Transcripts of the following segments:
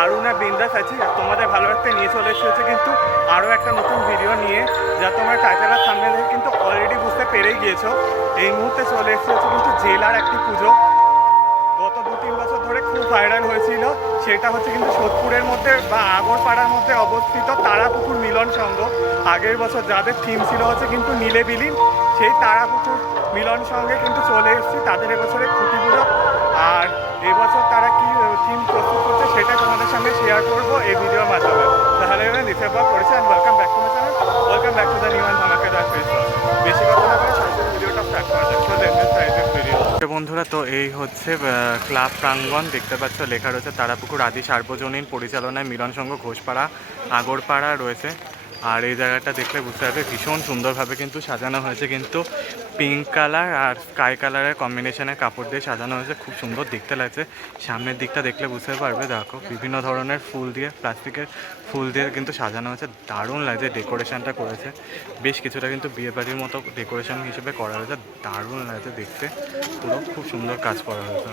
দারুণ আর বিন্দাস আছি তোমাদের ভালো রাখতে নিয়ে চলে এসেছে কিন্তু আরও একটা নতুন ভিডিও নিয়ে, যা তোমরা টাইটেল আর থাম্বনেল দেখে কিন্তু অলরেডি বুঝতে পেরেই গিয়েছো। এই মুহূর্তে চলে এসেছে কিন্তু জেলার একটি পুজো। গত দু তিন বছর ধরে খুব ভাইরাল হয়েছিল, সেটা হচ্ছে কিন্তু সোদপুরের মধ্যে বা আগরপাড়ার মধ্যে অবস্থিত তারাপুকুর মিলন সংঘ। আগের বছর যাদের থিম ছিল হচ্ছে কিন্তু নীলে বিলীন সেই তারাপুকুর মিলন সঙ্গে কিন্তু চলে এসেছি, তাদের এবছরে খুঁটি পুজো। আর এবছর তারা কি থিম প্রস্তুত করছে সেটা তোমাদের সঙ্গে শেয়ার করব এই ভিডিওর মাধ্যমে। তাহলে রিসেপ্ট করেছে and welcome back to my channel welcome back to the new and ধামাকেদার ফেস বেশি কথা না সরাসরি ভিডিওটা স্টার্ট করা ভিডিও বন্ধুরা, তো এই হচ্ছে ক্লাব প্রাঙ্গণ। দেখতে পাচ্ছ, লেখা রয়েছে তারাপুকুর আদি সার্বজনীন পরিচালনায় মিলন সংঘ ঘোষপাড়া, আগরপাড়া রয়েছে। আর এই জায়গাটা দেখলে বুঝতে পারবে ভীষণ সুন্দরভাবে কিন্তু সাজানো হয়েছে, কিন্তু পিঙ্ক কালার আর স্কাই কালারের কম্বিনেশনের কাপড় দিয়ে সাজানো হয়েছে, খুব সুন্দর দেখতে লাগছে। সামনের দিকটা দেখলে বুঝতে পারবে, দেখো বিভিন্ন ধরনের ফুল দিয়ে প্লাস্টিকের ফুল দিয়ে কিন্তু সাজানো হয়েছে, দারুণ লাগছে ডেকোরেশনটা করেছে। বেশ কিছুটা কিন্তু বিয়ে বাড়ির মতো ডেকোরেশন হিসেবে করা হয়েছে, দারুণ লাগছে দেখতে। পুরো খুব সুন্দর কাজ করা হয়েছে।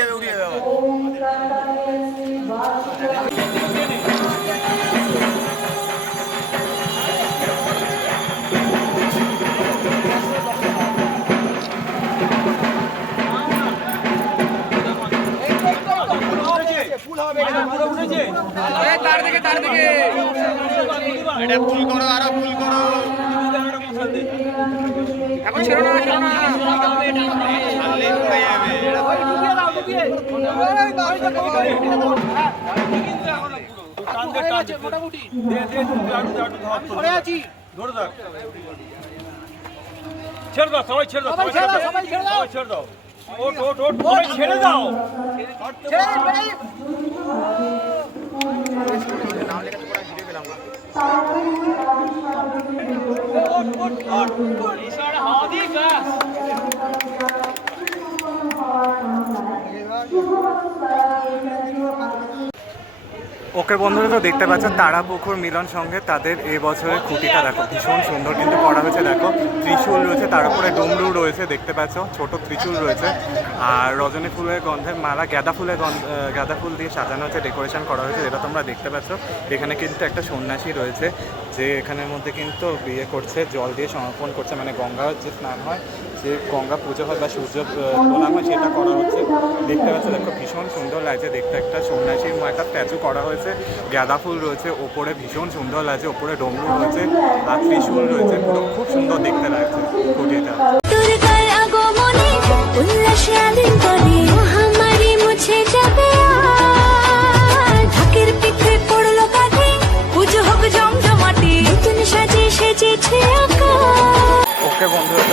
যাবে উড়িয়ে যাবে আবার। এটা ফুল করো আরও ফুল করো এখন ছেড়ো না ছেড়ো না। ছেড়ে দাও সবাই ছেড়ে দাও। সবাই ছেড়ে দাও। সবাই ছেড়ে দাও। ওট ওট ওট সবাই ছেড়ে দাও। Good, good, good, good. He's not a hardy guy. ওকে বন্ধুরা তো দেখতে পাচ্ছ তারাপুকুর মিলন সঙ্গে তাদের এই বছরের খুঁটিটা দেখো, ভীষণ সুন্দর কিন্তু করা হয়েছে, দেখো। ত্রিশূল রয়েছে, তার উপরে ডুমরু রয়েছে, দেখতে পাচ্ছ, ছোট ত্রিশূল রয়েছে। আর রজনী ফুলের গন্ধের মালা, গাঁদা ফুলের গন্ধ গাঁদা ফুল দিয়ে সাজানো হয়েছে, ডেকোরেশন করা হয়েছে, যেটা তোমরা দেখতে পাচ্ছ। এখানে কিন্তু একটা সন্ন্যাসী রয়েছে, যে এখানের মধ্যে কিন্তু বিয়ে করছে, জল দিয়ে সমর্পণ করছে মানে গঙ্গার যে স্নান হয় যে গঙ্গা পুজো হয় বা সূর্য তোলা হয় সেটা করা হচ্ছে। দেখতে পাচ্ছ দেখো ভীষণ সুন্দর লাগছে দেখতে। একটা সন্ন্যাসীর একটা স্ট্যাচু করা হয়েছে। গাঁদা ফুল রয়েছে ওপরে ভীষণ সুন্দর লাগছে ওপরে ডমরু রয়েছে আর ত্রিশূল রয়েছে। পুরো খুব সুন্দর দেখতে লাগছে কুটিটা দুর্গার আগমনে উল্লাসে মহামারী মুছে যাবে ঢাকের পিঠে পড়ল কাঁধে পুজো হোক জমজমাটি নতুন সাজে সেজেছে আকাশ। ওকে বন্ধুরা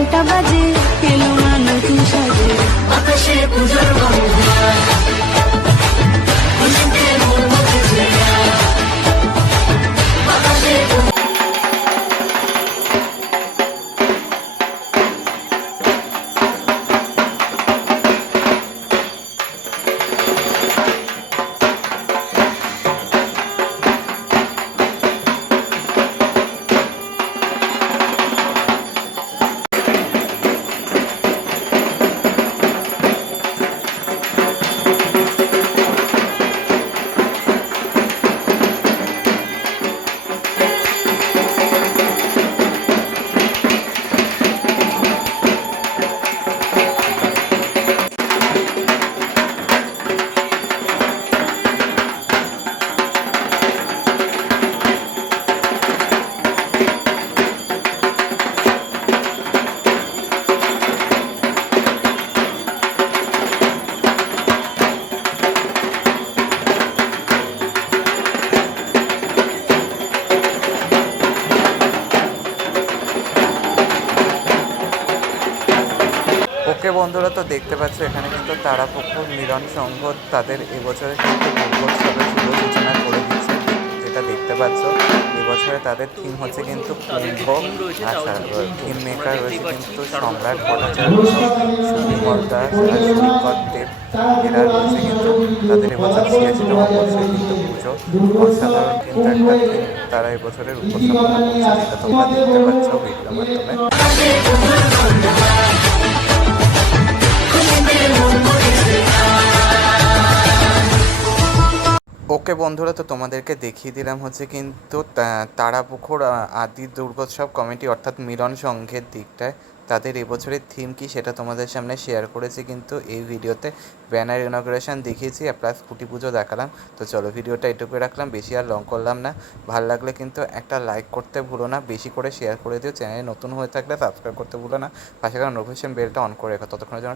ঘণ্টা বাজে এলো না সাজে? আকাশে পূজার বাংলা দেখতে পাচ্ছ, এখানে কিন্তু তারাপুকুর মিলন সংঘ তাদের এবছরে কিন্তু শুভ সূচনা করে দিচ্ছে। যেটা দেখতে পাচ্ছ, এবছরে তাদের থিম হচ্ছে কিন্তু কুম্ভ থিম মেকার রয়েছে কিন্তু সম্রাট ভট্টাচার্য এরা রয়েছে কিন্তু তাদের এবছর ছিয়াশিতম কিন্তু পুজো। অসাধারণ কিন্তু একটা থিম তারা এবছরের উপস্থাপনা তোমরা দেখতে পাচ্ছ ওকে বন্ধুরা, তো তোমাদেরকে দেখিয়ে দিলাম হচ্ছে কিন্তু তারাপুকুর আদি দুর্গোৎসব কমিটি অর্থাৎ মিলন সংঘের দিকটায় তাদের এবছরের থিম কি সেটা তোমাদের সামনে শেয়ার করেছি কিন্তু এই ভিডিওতে ব্যানার ইনগ্রেশন দেখিয়েছি প্লাস খুঁটি পুজো দেখালাম। তো চলো ভিডিওটা এটুকু রাখলাম, বেশি আর লং করলাম না। ভালো লাগলে কিন্তু একটা লাইক করতে ভুলো না, বেশি করে শেয়ার করে দিও। চ্যানেলে নতুন হয়ে থাকলে সাবস্ক্রাইব করতে ভুলো না। পাশে নোটিফিকেশন বেলটা অন করে রেখো। ততক্ষণের জন্য